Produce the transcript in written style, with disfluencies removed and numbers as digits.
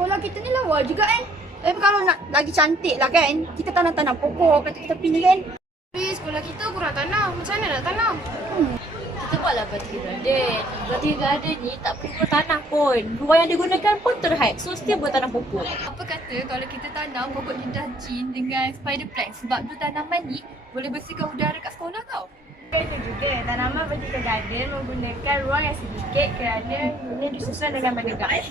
sekolah kita ni lawa juga kan. Tapi kalau nak lagi cantik lah kan, kita tanam-tanam pokok kat tepi ni kan. Tapi sekolah kita kurang tanam. Macam mana nak tanam? Kita buatlah vertical garden. Vertical garden ni tak perlu bertanam pun. Ruang yang digunakan pun terhad. So still bertanam pokok. Apa kata kalau kita tanam pokok lidah jin dengan spider plant, sebab tu tanaman ni boleh bersihkan udara kat sekolah tau. Itu juga, tanaman vertical garden menggunakan ruang yang sedikit kerana ini disusun dengan bergerak.